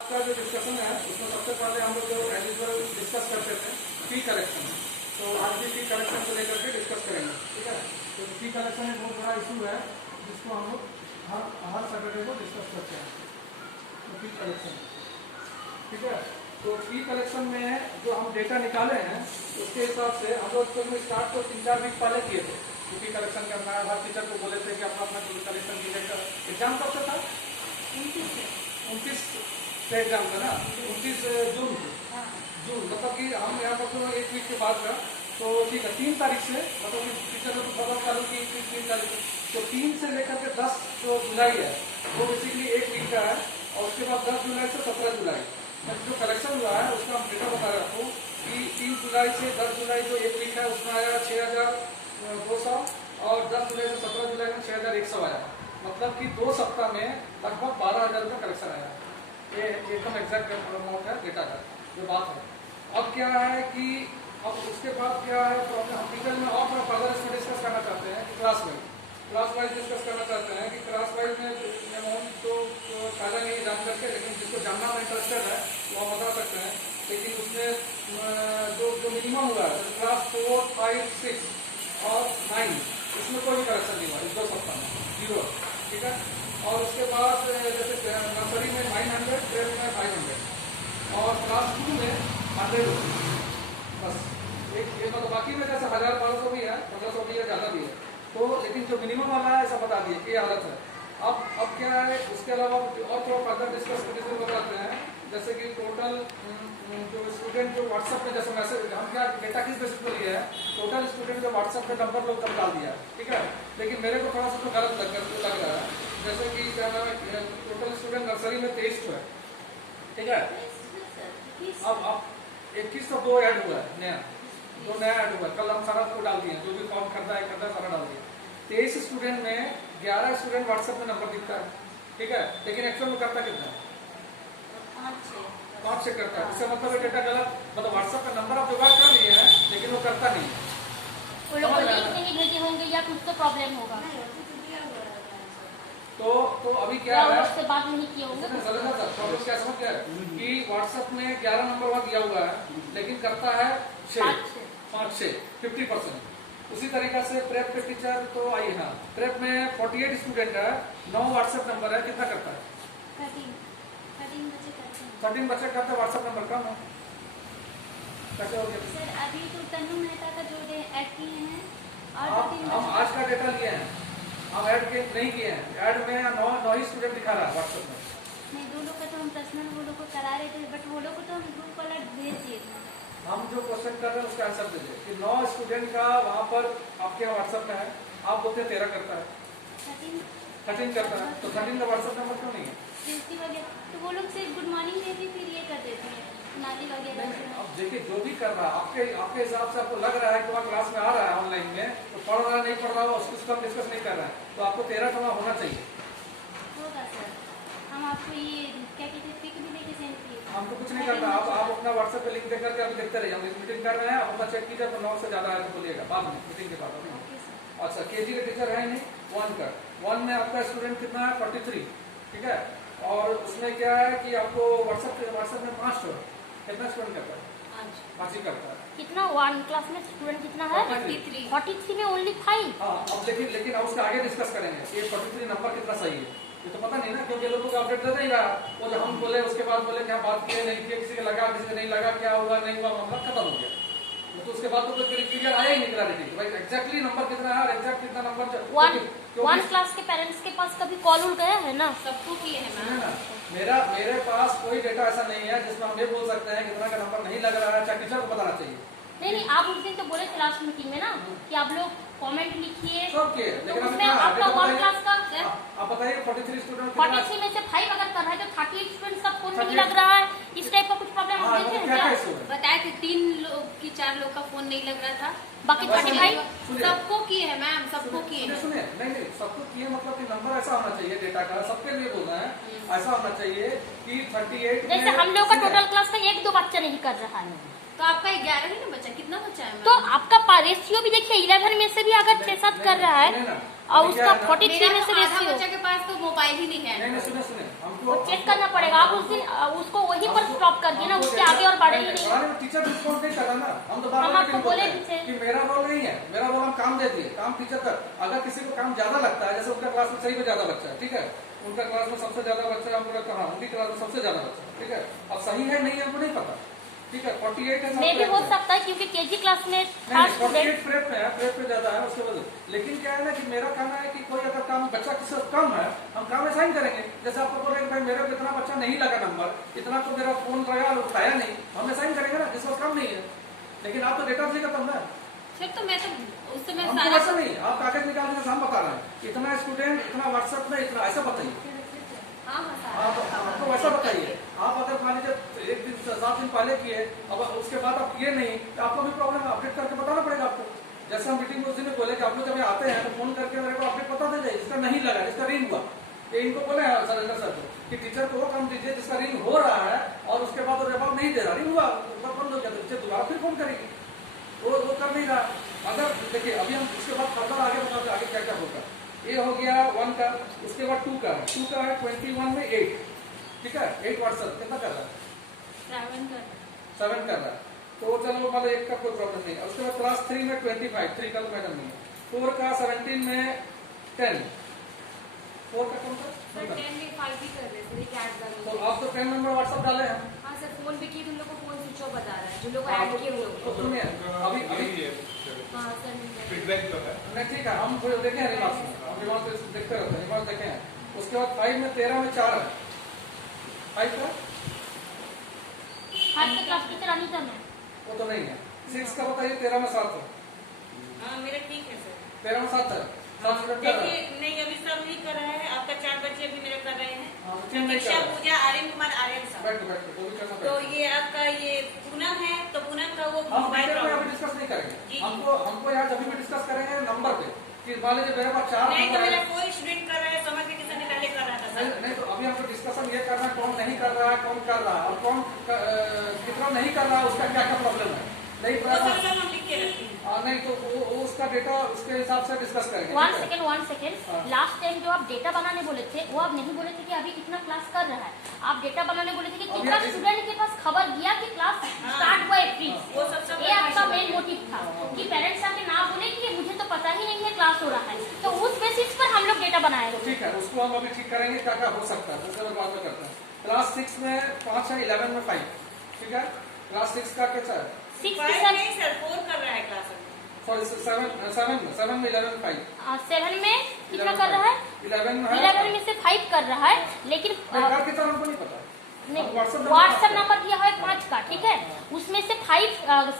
का जो डिस्कशन है उसमें सबसे पहले हम लोग जो एज यूजुअल डिस्कस करते थे फी कलेक्शन, तो आज भी फी कलेक्शन को लेकर के डिस्कस करेंगे। ठीक है, तो फी कलेक्शन एक बहुत बड़ा इशू है जिसको हम लोग हर सैटरडे को डिस्कस करते हैं। तो फी कलेक्शन, ठीक है, तो फी कलेक्शन में जो हम डेटा निकाले हैं उसके हिसाब से हम लोग तो स्टार्ट तो 3-4 वीक पहले किए थे। फी कलेक्शन करना है, हर टीचर को बोले थे कि अपना अपना कलेक्शन कीजिएगा। एग्जाम कब से था? 29 से एग्जाम था ना, 29 जून जून मतलब कि हम यहाँ पर तो 1 वीक के बाद का, तो ठीक है 3 तारीख से मतलब कि टीचर को पता चालू की 3 तारीख, तो 3 से लेकर के 10 जो जुलाई है वो बेसिकली 1 वीक का है। और उसके बाद 10 जुलाई से 17 जुलाई जो कलेक्शन हुआ है उसका हम डेटा बता रहा हूँ कि 3 जुलाई से 10 जुलाई जो 1 वीक है उसमें आया 6,200 और 10 जुलाई से 17 जुलाई में 6,100 आया। मतलब कि 2 सप्ताह में लगभग 12,000 रुपये कलेक्शन आया। ये एकदम एग्जैक्ट अमाउंट है डेटा का जो बात है। अब क्या है कि अब उसके बाद क्या है तो अपने हॉस्पिटल में और थोड़ा फर्दर इसमें डिस्कस करना चाहते हैं कि क्लास वाइज डिस्कस करना चाहते हैं कि क्लास वाइज में अमाउंट तो फायदा नहीं जान करके, लेकिन जिसको जानना में इंटरेस्टेड है वो हम बता सकते हैं। लेकिन उसमें जो मिनिमम हुआ है क्लास 4, 5, 6 और 9 इसमें कोई भी करेक्शन नहीं हुआ इस 2 सप्ताह में, 0। ठीक है, और उसके बाद जैसे नर्सरी में 900, 12 में 500 और क्लास 2 में 100 बस। एक मतलब बाकी में जैसे 1,000-1,200 भी है, 1,500 भी है, ज़्यादा भी है। तो लेकिन जो मिनिमम वाला है ऐसा बता दिए कि ये हालत है। अब क्या है उसके अलावा और थोड़ा फर्दर डिस्कस बताते हैं, जैसे कि टोटल जो स्टूडेंट जो व्हाट्सएप में जैसे मैसेज हम क्या डेटा किस बेसिस पर लिया है, टोटल स्टूडेंट जो व्हाट्सएप पे नंबर लोग तब डाल दिया है। ठीक है, लेकिन मेरे को थोड़ा सा तो गलत लग रहा है। जैसे कि क्या नाम है टोटल स्टूडेंट नर्सरी में 23 है। ठीक है, अब 21 तो 2 ऐड हुआ है, नया ऐड हुआ है। कल हम सारा को डाल दिए, जो भी फॉर्म करता है सारा डाल दिया। 23 स्टूडेंट में 11 स्टूडेंट व्हाट्सएप में नंबर दिखता है। ठीक है, लेकिन एक्चुअल में करता कितना है? 5 से करता है। इसका मतलब डेटा गलत, मतलब व्हाट्सएप का नंबर आप जुगाड़ कर लिए हैं लेकिन वो करता नहीं है। वो लोग लिंक नहीं भेजे होंगे या कुछ तो प्रॉब्लम होगा। तो अभी क्या है उससे बात नहीं किए होंगे। प्रॉब्लम क्या समझ गया कि व्हाट्सएप में 11 नंबर वहाँ दिया हुआ है लेकिन करता है 5 से 50%। उसी तरीका से प्रेप के टीचर तो आई है, प्रेप में 48 स्टूडेंट है, 9 व्हाट्सएप नंबर है, कितना करता है? 13 बच्चे करते हैं व्हाट्सएप नंबर कम है। कैसे हो गया सर? अभी तो तनु मेहता का जो ऐड किए हैं और हम आज का डेटा लिए हैं, हम ऐड के नहीं किए हैं। ऐड में 9 ही स्टूडेंट दिखा रहा है व्हाट्सएप में। नहीं, 2 लोग का तो हम पर्सनल वो लोग को करा रहे थे, बट वो लोग को तो हम ग्रुप वाला भेज दिए थे। हम जो क्वेश्चन कर रहे हैं उसका आंसर दीजिए कि 9 स्टूडेंट का वहाँ पर आपके व्हाट्सएप में है, आप बोलते हैं 13 करता है, 13 करता है, तो 13 का व्हाट्सएप नंबर क्यों नहीं है? तो वो लोग सिर्फ गुड मॉर्निंग देती फिर ये कर देती है नाली वगैरह। अब देखिए जो भी कर रहा है आपके हिसाब से आपको लग रहा है कि वहाँ क्लास में आ रहा है ऑनलाइन में, तो पढ़ रहा है नहीं पढ़ रहा है उसको हम डिस्कस नहीं कर रहे हैं, तो आपको 13 का होना चाहिए। होगा सर, हम आपको ये क्या कहते हैं पिक भी लेके सेंड किए। हमको कुछ नहीं करना, आप अपना व्हाट्सएप पे लिंक देकर के अभी देखते रहिए। हम मीटिंग कर रहे हैं, आप अपना चेक कीजिए, 9 से ज्यादा है तो बोलिएगा बाद में मीटिंग के बाद। अच्छा, केजी के टीचर है नहीं, 1 में आपका स्टूडेंट कितना है? 43। ठीक है, और उसमें क्या है कि आपको व्हाट्सएप में 5 कितना स्टूडेंट करता है? 5 ही करता है। कितना 1 क्लास में स्टूडेंट कितना है? 43 में ओनली 5। हाँ, अब लेकिन अब उसका आगे डिस्कस करेंगे ये 43 नंबर कितना सही है, ये तो पता नहीं ना, क्योंकि लोगों को अपडेट देता ही रहा। वो जो हम बोले उसके बाद बोले क्या बात किए नहीं किए, किसी के लगा किसी को नहीं लगा, क्या हुआ नहीं हुआ, मामला खत्म हो गया। तो उसके बाद तो क्लियर आया ही नहीं क्लैरिटी भाई एग्जैक्टली नंबर कितना है और एग्जैक्ट कितना नंबर। 1 क्लास के पेरेंट्स के पास कभी कॉल उड़ गया है ना? सबको किए हैं ना। मेरे पास कोई डेटा ऐसा नहीं है जिसमें हम ये बोल सकते हैं कितना का नंबर नहीं लग रहा है, चाहे टीचर को बताना चाहिए। नहीं, आप उस दिन तो बोले क्लास मीटिंग में ना कि आप लोग कमेंट लिखिए, सब किए, लेकिन उसमें आपका 1 क्लास का आप बताइए 43 स्टूडेंट 43 में से 5 अगर कर रहा है तो 38 स्टूडेंट सबको नहीं लग रहा है। इस टाइप का कुछ प्रॉब्लम हो रही है? बताया कि 3 लोग की 4 लोग का फोन नहीं लग रहा था, बाकी 35 सबको किए हैं मैम, सबको किए हैं। सुनिए नहीं सबको किए मतलब कि नंबर ऐसा होना चाहिए डेटा का, सबके लिए बोलना है ऐसा होना चाहिए कि 38 जैसे हम लोग का टोटल क्लास का 1-2 बच्चा नहीं कर रहा है, तो आपका 11 ही ना बच्चा, कितना बच्चा है? तो आपका रेशियो भी देखिए 11 में से भी अगर 6-7 कर रहा है और उसका 43 में से रेशियो, बच्चा के पास तो मोबाइल ही नहीं है। नहीं सुने हम हमको चेक करना पड़ेगा। आप उस दिन उसको वहीं पर स्टॉप कर दिए ना, उसके आगे और बढ़े ही नहीं। टीचर रिस्पॉन्स नहीं कर रहा ना, हम तो बार हम बार आपको बोले भी थे कि मेरा रोल नहीं है, मेरा रोल हम काम दे दिए, काम टीचर का। अगर किसी को काम ज्यादा लगता है, जैसे उनका क्लास में सही में ज्यादा बच्चा है, ठीक है, उनका क्लास में सबसे ज्यादा बच्चा है, हमको कहा उनकी क्लास में सबसे ज्यादा बच्चा है, ठीक है, अब सही है नहीं है हमको नहीं पता, ठीक है, 48 है, मे भी हो सकता है क्योंकि केजी क्लास में था स्टूडेंट। प्रेप में है, प्रेप में ज्यादा है उसके वजह। लेकिन क्या है ना कि मेरा कहना है कि कोई अगर काम बच्चा किसी से कम है, हम काम असाइन करेंगे। जैसे आपको बोले भाई मेरे को इतना बच्चा नहीं लगा नंबर, इतना तो मेरा फोन लगा और उठाया नहीं, हम असाइन करेंगे ना जिसका कम नहीं है। लेकिन आप तो डेटा से खत्म है, फिर तो मैं तो उस समय हमको वैसा नहीं, आप कागज निकालने जैसे हम बता रहे हैं, इतना स्टूडेंट इतना व्हाट्सएप में इतना, ऐसा बताइए आपको वैसा बताइए। आप अगर मान लीजिए 1 दिन 7 दिन पहले किए, अब उसके बाद आप किए नहीं, तो आपको भी प्रॉब्लम है, अपडेट करके बताना पड़ेगा आपको। जैसे हम मीटिंग में उस दिन बोले कि आप लोग जब आते हैं तो फोन करके मेरे को अपडेट बता दे जाइए, जिसका नहीं लगा, जिसका रिंग हुआ। ये इनको बोले सरेंद्र सर को कि टीचर को वो काम दीजिए जिसका रिंग हो रहा है और उसके बाद वो जवाब नहीं दे रहा, रिंग हुआ बंद हो गया, तो टीचर दोबारा फिर फोन करेगी, वो कर नहीं रहा। अगर देखिए अभी हम उसके बाद फर्दर आगे बताते आगे क्या क्या होगा। ये हो गया 1 का, उसके बाद 2 का है, 2 का है 21 में 8, ठीक है, 8 व्हाट्सएप कितना कर रहा है, 7 कर रहा है, तो चलो मतलब 1 का कोई प्रॉब्लम नहीं है। उसके बाद क्लास 3 में 25, 3 का तो मैडम नहीं है। 4 का 17 में 10, 4 का कौन सा सर 10 में 5 भी कर रहे थे, ऐड कर तो आप तो 10 नंबर व्हाट्सएप डाले हैं। हाँ सर, फोन भी किए, उन लोगों को फोन स्विच ऑफ बता रहा है, जो लोग हाँ, ऐड किए उन लोगों तो को। सुनिए अभी हाँ सर, फीडबैक तो है नहीं, ठीक है, हम देखे हैं रिमार्क्स में, हम रिमार्क्स देखते रहते हैं, रिमार्क्स देखे हैं। उसके बाद 5 में 13 में 4 है, 5 का आज के क्लास टीचर अनीता मैम, वो तो नहीं है। 6 का बताइए, 13 में 7 है, हाँ मेरा ठीक है सर। 13 में 7 है, 7 स्टूडेंट कर रहा है। देखिए नहीं अभी सब नहीं कर रहा है, आपका 4 बच्चे अभी मेरे कर रहे हैं। हाँ, तो 3 नहीं कर दीक्षा, रहा है। पूजा, आर्यन कुमार, आर्यन साहब। बैठ वो भी करना तो पड़ेगा। ये आपका ये पूनम है, तो पूनम का वो हम मोबाइल डिटेल में अभी प्रॉब्लम। डिस्कस नहीं करेंगे, जी। हमको यहाँ जब भी डिस्कस करेंगे नंबर पे कि मान लीजिए मेरे पास 4 नहीं तो नंबर मेरा है। कोई स्टूडेंट कर रहा है, समझ के किसी ने पहले कर रहा था सर। नहीं तो अभी हमको डिस्कशन ये करना है कौन नहीं कर रहा है, कौन कर रहा है और कौन कितना नहीं कर रहा है, उसका क्या क्या प्रॉब्लम है। नहीं वो सब सब हम लिख के रखते हैं। नहीं तो वो उसका डेटा उसके हिसाब से डिस्कस करेंगे। 1 ठीक है? सेकेंड हाँ। लास्ट टाइम जो आप डेटा बनाने बोले थे वो आप नहीं बोले थे कि अभी कितना क्लास कर रहा है, आप डेटा बनाने बोले थे कि अभी कितना अभी- स्टूडेंट के पास खबर गया कि क्लास स्टार्ट हुआ एप्रिल से। वो सब ये आपका मेन मोटिव था कि पेरेंट्स आके ना बोले कि मुझे तो पता ही नहीं है क्लास हो रहा है, तो उस बेसिस पर हम लोग डेटा बनाए तो थे। ठीक है, उसको हम अभी ठीक करेंगे क्या क्या हो सकता है, उसके बाद बात में करते हैं। क्लास 6 में 5 है, 11 में 5, ठीक है। क्लास 6 का कैसा है, 6 फाइव में नहीं सर, 4 कर रहा है क्लास में। सॉरी 7 में 11 में 5, 7 में कितना कर रहा है, 11 में है। 11 में से 5 कर रहा है, लेकिन बेकार कितना हमको नहीं पता, नहीं WhatsApp व्हाट्सएप नंबर दिया है 5 का, ठीक है, उसमें से 5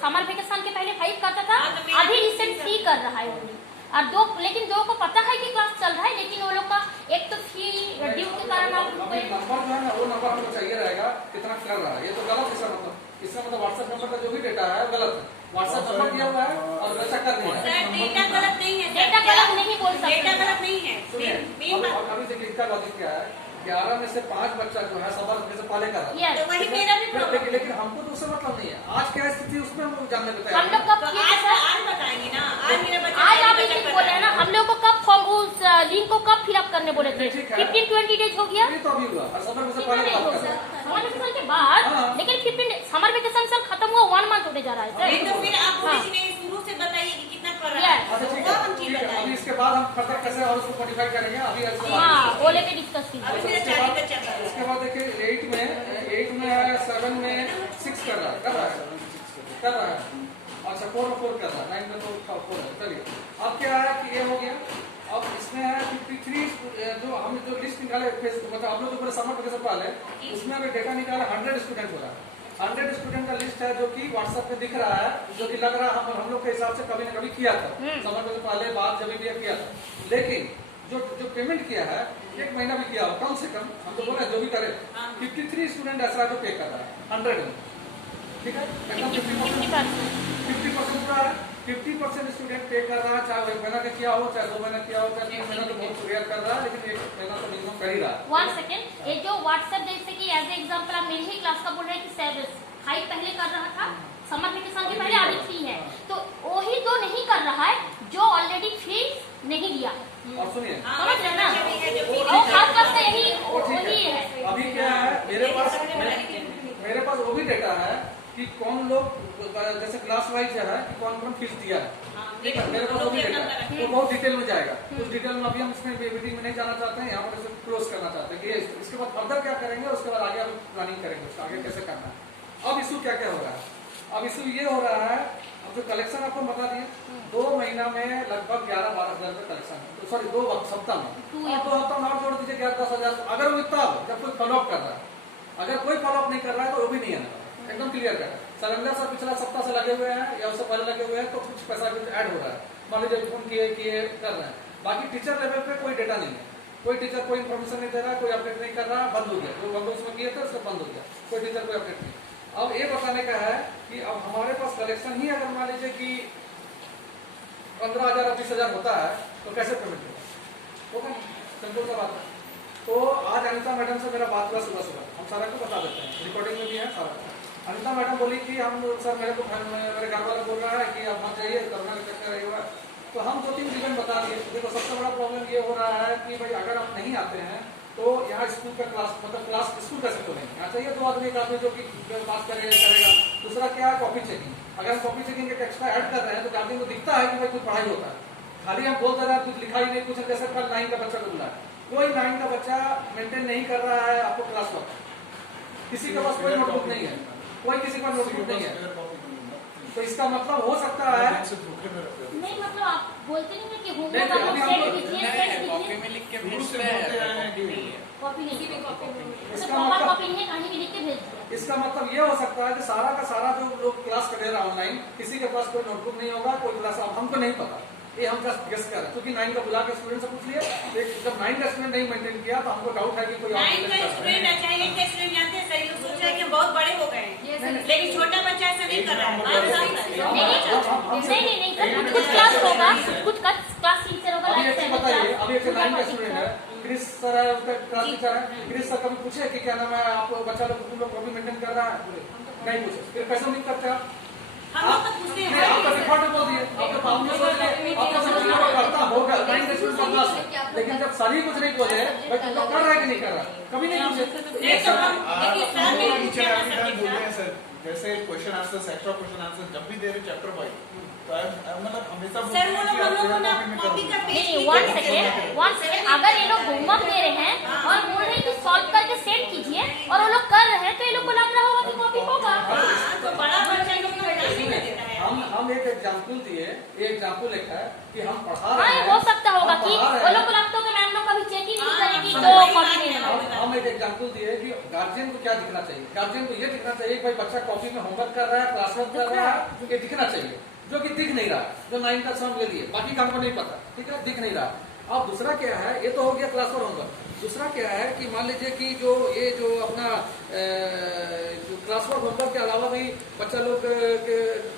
समर वेकेशन के पहले 5 करता था, हाँ, तो मेरा अभी भी रिसेंट ठीक 3 कर रहा है only। और 2, लेकिन 2 को पता है कि क्लास चल रहा है, लेकिन वो लोग का एक तो फी ड्यू के कारण आप अभी नंबर जो है ना वो नंबर हमको चाहिए रहेगा कितना कर रहा है। ये तो गलत है सर, इसका मतलब व्हाट्सएप नंबर का जो भी डेटा है गलत है, व्हाट्सएप नंबर दिया हुआ है और वैसा कर दिया है। सर डेटा गलत नहीं है सर। डेटा गलत नहीं बोल सकते। डेटा गलत नहीं है। सुनिए, मेन बात अभी देखिए इसका लॉजिक क्या है, 11 में से 5 बच्चा जो है समर में से पहले कर रहा है। Yes। तो वही मेरा भी प्रॉब्लम। लेकिन हमको तो उससे मतलब नहीं है, आज क्या स्थिति उसमें हम जानने को तैयार हम लोग कब तो किए थे आज सर? आज बताएंगे ना, आज मेरा बच्चा आज आप पहले ये बच्चा बोल रहे हैं ना, कर रहा है। हम लोग को कब फॉर्म उस लिंक को कब फिलअप करने बोले थे, ठीक है। 15-20 डेज हो गया, ये तो अभी हुआ और समर में से कितना पहले डेज बात हो कर गया? रहा है। समर वेकेशन के बाद, हाँ। लेकिन 15 समर वेकेशन सर खत्म हुआ 1 मंथ होने जा रहा है नहीं सर। तो फिर आप हाँ। ओरिजिनल शुरू से बताइए कि कितना कर रहा Yes। है, अच्छा ठीक वो है, हम ठीक चीज है, अभी बताएंगे। इसके बाद हम फर्दर कैसे और उसको मॉडिफाई करेंगे, अभी इसके बाद हाँ वो लेके डिस्कस कीजिए। अभी मेरा 40 बच्चा कर रहा है। इसके बाद देखिए 8 में है, 7 में 6 कर रहा है। अच्छा 4 में 4 कर रहा है, 9 में तो 4 है। चलिए अब क्या है कि ये हो गया, अब इसमें है 53 जो हम जो लिस्ट निकाले मतलब आप लोग जो पूरे समर वेकेशन वाले उसमें अगर डेटा निकाला 100 स्टूडेंट हो रहा है, 100 स्टूडेंट का लिस्ट है जो कि व्हाट्सएप पे दिख रहा है, जो कि लग रहा है हम लोग के हिसाब से कभी न कभी किया था समर वेकेशन पहले बाद जब भी किया था। लेकिन जो पेमेंट किया है 1 महीना भी किया हो कम से कम, हम तो बोले जो भी करे 53 स्टूडेंट ऐसा है जो पे कर रहा है 100 में, ठीक है, एकदम 50% पूरा है। 50% स्टूडेंट पे कर रहा है, चाहे 1 महीना का किया हो, चाहे 2 महीना किया हो, चाहे 3 महीना तो बहुत रेयर कर रहा है, लेकिन 1 महीना तो मिनिमम कर ही रहा है। 1 सेकेंड, ये जो व्हाट्सएप जैसे कि एज एग्जांपल आप मेरी ही क्लास का बोल रहे हैं कि 5 पहले कर रहा था, समर वेकेशन के पहले अभी 3 है, तो वही 2 नहीं कर रहा है जो ऑलरेडी फीस नहीं दिया है, और सुनिए समझ रहे ना? बच्चे भी है जो फी और खास कर से यही वो ठीक वही है। है। अभी क्या है मेरे पास वो भी डेटा है कि कौन लोग जैसे क्लास वाइज है कि कौन कौन फीस दिया है, ठीक है, मेरे पास वो भी डेटा है। वो बहुत डिटेल में जाएगा, उस डिटेल में अभी हम इसमें मीटिंग में नहीं जाना चाहते हैं, यहाँ पर इसे क्लोज करना चाहते हैं कि इसके बाद फर्दर क्या करेंगे, उसके बाद आगे हम प्लानिंग करेंगे उसका आगे कैसे करना है। अब इशू क्या क्या हो रहा है, अब इशू ये हो रहा है, अब जो कलेक्शन आपको बता दिए 2 महीना में लगभग 11-12 हजार रुपये कलेक्शन है, तो सॉरी 2 सप्ताह में, अब 2 हफ्ता में और जोड़ दीजिए 11-10 हजार। अगर वो इतना जब कोई फॉलोअप कर रहा है, अगर कोई फॉलोअप नहीं कर रहा है तो वो भी नहीं आना, एकदम क्लियर कर। सरेंडर सर पिछला सप्ताह से लगे हुए हैं या उससे पहले लगे हुए हैं, तो कुछ पैसा कुछ ऐड हो रहा है, मान लीजिए फोन किए कर रहे हैं। बाकी टीचर लेवल पे कोई डेटा नहीं है, कोई टीचर कोई इन्फॉर्मेशन नहीं दे रहा, कोई अपडेट नहीं कर रहा, बंद हो गया, जो बंद उसमें किए थे उसका बंद हो गया, कोई टीचर कोई अपडेट नहीं। अब ये बताने का है कि अब हमारे पास कलेक्शन ही अगर मान लीजिए कि 15,000 या 20,000 होता है तो कैसे पेमेंट होगा, सिंपल सा बात है। तो आज अनिता मैडम से मेरा बात हुआ सुबह, हम सारा को बता देते हैं, रिकॉर्डिंग में भी है सारा। अनिता मैडम बोली कि हम सर मेरे घर वाला बोल रहा है कि अब मत जाइए, करना चक्कर रहेगा, तो हम 2-3 रीजन बता दिए। देखो सबसे बड़ा प्रॉब्लम ये हो रहा है कि भाई अगर आप नहीं आते हैं तो यहाँ स्कूल का क्लास मतलब क्लास स्कूल कैसे खोलेंगे, यहाँ चाहिए 2 आदमी, एक आदमी जो कि पास करेगा। दूसरा क्या है, कॉपी चेकिंग, अगर हम कॉपी चेकिंग एक एक्स्ट्रा ऐड कर रहे हैं तो गार्जियन को दिखता है कि भाई कुछ पढ़ाई होता है, खाली हम बोल रहे हैं कुछ लिखा ही नहीं, कुछ जैसे कल 9 का बच्चा को बुलाया, कोई 9 का बच्चा मेंटेन नहीं कर रहा है आपको क्लास वर्क, किसी के पास कोई नोटबुक नहीं है, कोई किसी का नोटबुक नहीं है, तो इसका मतलब हो सकता है नहीं, मतलब आप बोलते नहीं है कि नहीं, होमवर्क आप अभी सेट हम कीजिए, सेट कॉपी कीजिए, में लिख के भेजते हैं। कॉपी नहीं, तो इसका प्रॉपर मतलब कॉपी नहीं है, कहीं भी लिख के भेज दिया। इसका मतलब ये हो सकता है कि सारा का सारा जो लोग क्लास कर रहा है ऑनलाइन, किसी के पास कोई नोटबुक नहीं होगा, कोई क्लास हमको नहीं पता, ये हम जस्ट गेस कर रहे हैं, क्योंकि 9 का बुला के स्टूडेंट से पूछ लिया, जब 9 का स्टूडेंट नहीं मेंटेन किया तो हमको डाउट है कि कोई 9 का स्टूडेंट अच्छा 8 का स्टूडेंट जानते हैं, सही लोग सोच रहे हैं कि हम बहुत बड़े हो गए हैं, लेकिन छोटा बच्चा ऐसा नहीं कर रहा है। नहीं सर, कुछ क्लास होगा, कुछ क्लास टीचर होगा, अभी एक बताइए, अभी एक 9 का स्टूडेंट है, क्रिस सर है उसका क्लास टीचर है, क्रिस सर कभी पूछे कि क्या नाम है आपको बच्चा लोग कॉपी मेंटेन कर रहा है, नहीं पूछे, फिर कैसे नहीं करते आप? हम लोग तो पूछते हैं आपका रिकॉर्ड बोल दिए, आपके पास आपका करता होगा 9 का स्टूडेंट का क्लास है, लेकिन जब सभी कुछ नहीं बोले भाई तुम कर रहा है कि नहीं कर रहा, कभी नहीं पूछे। एक तो हम देखिए सर ने पूछा ना सब्जेक्ट सर, जैसे question answer extra question answer जब भी दे रहे चैप्टर वाइज, तो मतलब हमेशा सर वो लोग हम लोग को ना कॉपी का पेज नहीं, 1 सेकेंड, अगर ये लोग होमवर्क दे रहे हैं और बोल रहे हैं कि सॉल्व करके सेंड कीजिए और वो लोग कर रहे हैं, तो ये लोग को लग रहा होगा कि कॉपी होगा। तो बड़ा बच्चा लोग को ध्यान नहीं देता है। हम एक एग्जाम्पल दिए, एक एग्जाम्पल एक है कि हम पढ़ा हाँ, रहे ये हैं, हो सकता होगा हम कि पढ़ा रहे वो हैं। लोग को लगता होगा मैम लोग कभी चेक ही नहीं हाँ, करेगी हाँ, तो वही कॉपी बात नहीं है। लगाओगे। हम एक एग्जाम्पल दिए कि गार्जियन को क्या दिखना चाहिए, गार्जियन को ये दिखना चाहिए कि भाई बच्चा कॉपी में होमवर्क कर रहा है, क्लास वर्क कर रहा है, ये दिखना चाहिए, जो कि दिख नहीं रहा, जो 9 का सम ले लिए, बाकी काम को नहीं पता, ठीक है, दिख नहीं रहा। अब दूसरा क्या है, ये तो हो गया क्लास वर्क होमवर्क, दूसरा क्या है कि मान लीजिए कि जो ये जो अपना क्लास वर्क होमवर्क के अलावा भी बच्चा लोग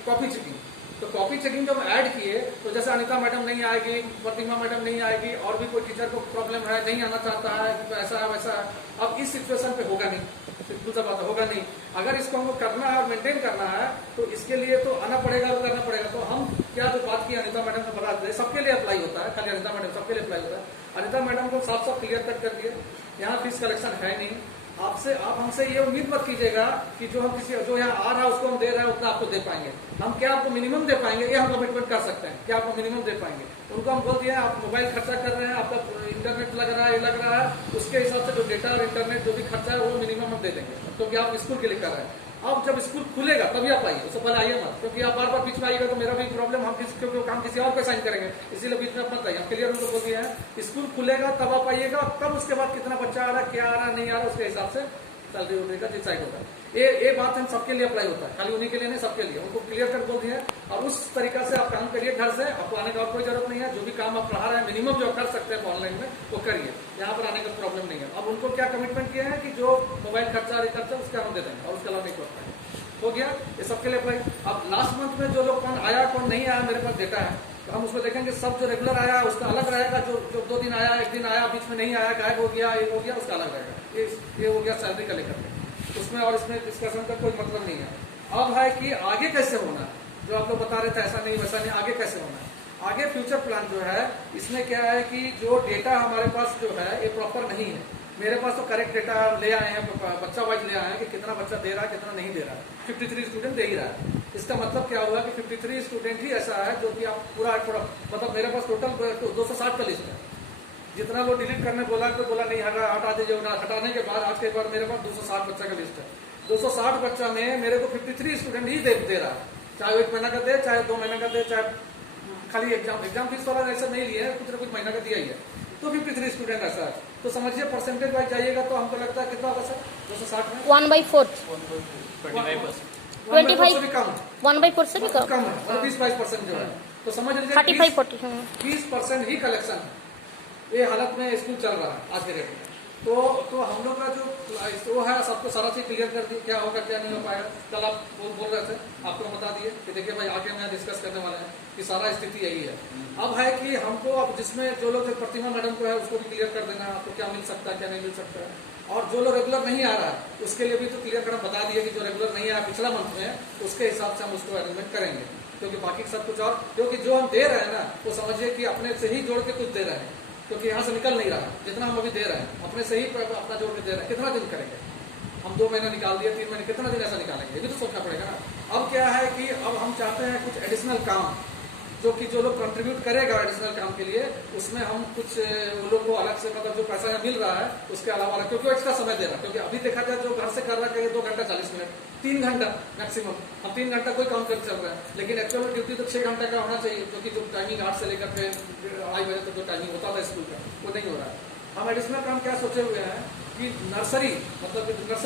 कॉपी चेकिंग, तो कॉपी चेकिंग जब ऐड किए तो जैसे अनिता मैडम नहीं आएगी, प्रतिमा मैडम नहीं आएगी, और भी कोई टीचर को प्रॉब्लम है, नहीं आना चाहता है, तो ऐसा है वैसा है, अब इस सिचुएशन पे होगा नहीं, सिंपल सा बात होगा नहीं। अगर इसको हमको करना है और मेंटेन करना है तो इसके लिए तो आना पड़ेगा और करना पड़ेगा। तो हम क्या जो बात की अनिता मैडम ने बता दें, सबके लिए अप्लाई होता है, खाली अनिता मैडम सबके लिए अप्लाई होता है। अनिता मैडम को साफ साफ क्लियर कट कर दिए, यहाँ फीस कलेक्शन है नहीं, आपसे आप हमसे ये उम्मीद मत कीजिएगा कि जो हम किसी जो यहाँ आ रहा है उसको हम दे रहे हैं उतना आपको दे पाएंगे। हम क्या आपको मिनिमम दे पाएंगे ये हम कमिटमेंट कर सकते हैं, क्या आपको मिनिमम दे पाएंगे। उनको हम बोल दिए आप मोबाइल खर्चा कर रहे हैं, आपका इंटरनेट लग रहा है, ये लग रहा है, उसके हिसाब से जो डेटा और इंटरनेट जो भी खर्चा है वो मिनिमम हम दे देंगे, क्योंकि आप स्कूल के लिए कर रहे हैं। अब जब स्कूल खुलेगा तभी आप आइए, उससे पहले आइए मत, क्योंकि आप बार बार बीच में आइएगा तो मेरा भी प्रॉब्लम, हम क्योंकि काम किसी और पे साइन करेंगे, इसीलिए बीच में मत आइए। हम क्लियर उनको बोल दिया है स्कूल खुलेगा तब आप आइएगा, तब उसके बाद कितना बच्चा आ रहा है, क्या आ रहा है, नहीं आ रहा, उसके हिसाब से सैलरी उठेगा, डिसाइड होगा। ये बात हम सबके लिए अप्लाई होता है, खाली उन्हीं के लिए नहीं, सबके लिए। उनको क्लियर कर बोल दिया और उस तरीका से आप काम करिए घर से, आपको आने का और कोई जरूरत नहीं है। जो भी काम आप पढ़ा रहे हैं मिनिमम जो कर सकते हैं ऑनलाइन में वो करिए, यहाँ पर आने का प्रॉब्लम नहीं है। अब उनको क्या कमिटमेंट किया है कि जो मोबाइल खर्चा खर्चा उसका हम दे देंगे और उसके अलावा नहीं करता है, हो गया, ये सबके लिए अप्लाई। अब लास्ट मंथ में जो लोग कौन आया कौन नहीं आया मेरे पास डेटा है, तो हम उसमें देखेंगे सब जो रेगुलर आया उसका अलग रहेगा, जो 2 दिन आया, 1 दिन आया, बीच में नहीं आया, गायब हो गया, ये हो गया, उसका अलग रहेगा। ये हो गया सैलरी का लेकर के, उसमें और इसमें डिस्कशन का कोई मतलब नहीं है। अब है कि आगे कैसे होना, जो आप लोग बता रहे थे ऐसा नहीं वैसा नहीं, आगे कैसे होना है। आगे फ्यूचर प्लान जो है इसमें क्या है कि जो डेटा हमारे पास जो है ये प्रॉपर नहीं है। मेरे पास तो करेक्ट डेटा ले आए हैं, बच्चा वाइज ले आए हैं कि कितना बच्चा दे रहा है कितना नहीं दे रहा है। 53 स्टूडेंट दे ही रहा है। इसका मतलब क्या हुआ कि 53 स्टूडेंट ही ऐसा है जो कि आप पूरा मतलब मेरे पास टोटल 260 का लिस्ट है। जितना लोग डिलीट करने बोला तो बोला नहीं हटा दीजिए। हटाने के बाद आज के बाद मेरे पास 260 बच्चा का लिस्ट है। 260 बच्चा में मेरे को 53 स्टूडेंट ही दे रहा है, चाहे वो 1 महीना का दे, चाहे 2 महीना का दे, चाहे खाली एग्जाम फीस वाला ऐसा नहीं लिया है, कुछ ना कुछ महीना का दिया ही है। तो 53 स्टूडेंट ऐसा है। तो समझिए परसेंटेज वाइज जाइएगा तो हमको लगता है कितना होगा सर 260 में 1/4 25% भी कम 1/4 से भी कम है, मतलब 20-22% जो है। तो समझ लीजिए 35-40 20% ही कलेक्शन है। ये हालत में स्कूल चल रहा है आज के डेट में। तो हम लोग का जो वो है सबको सारा चीज क्लियर कर दी, क्या होगा क्या नहीं हो पाएगा। कल आप बोल रहे थे, आपको हम बता दिए कि देखिए भाई आगे मैं डिस्कस करने वाले हैं कि सारा स्थिति यही है। अब है कि हमको अब जिसमें जो लोग प्रतिमा मैडम को है उसको भी क्लियर कर देना आपको क्या मिल सकता है क्या नहीं मिल सकता है। और जो लोग रेगुलर नहीं आ रहा है उसके लिए भी तो क्लियर करना बता दिए कि जो रेगुलर नहीं आया पिछला मंथ में उसके हिसाब से हम उसको अरेंजमेंट करेंगे। क्योंकि बाकी सब कुछ और क्योंकि जो हम दे रहे हैं ना वो समझिए कि अपने से ही जोड़ के कुछ दे रहे हैं, क्योंकि यहाँ से निकल नहीं रहा। जितना हम अभी दे रहे हैं अपने से ही अपना जोड़ के दे रहे हैं। कितना दिन करेंगे हम? 2 महीना निकाल दिया, 3 महीने, कितना दिन ऐसा निकालेंगे? ये भी तो सोचना पड़ेगा ना। अब क्या है कि अब हम चाहते हैं कुछ एडिशनल काम जो कि जो लोग कंट्रीब्यूट करेगा एडिशनल काम के लिए उसमें हम कुछ वो लोग को अलग से मतलब जो पैसा मिल रहा है उसके अलावा क्योंकि वो एक्स्ट्रा समय दे रहा है। क्योंकि अभी देखा जाए जो घर से कर रहा है 2 घंटा 40 मिनट 3 घंटा मैक्सिमम, हम 3 घंटा कोई काम कर चल रहा है। लेकिन एक्चुअल में ड्यूटी तो 6 घंटे का होना चाहिए, क्योंकि जो टाइमिंग 8 से लेकर के 2:30 बजे तक जो टाइमिंग होता था स्कूल का वो नहीं हो रहा है। हम एडिशनल काम क्या सोचे हुए हैं कि नर्सरी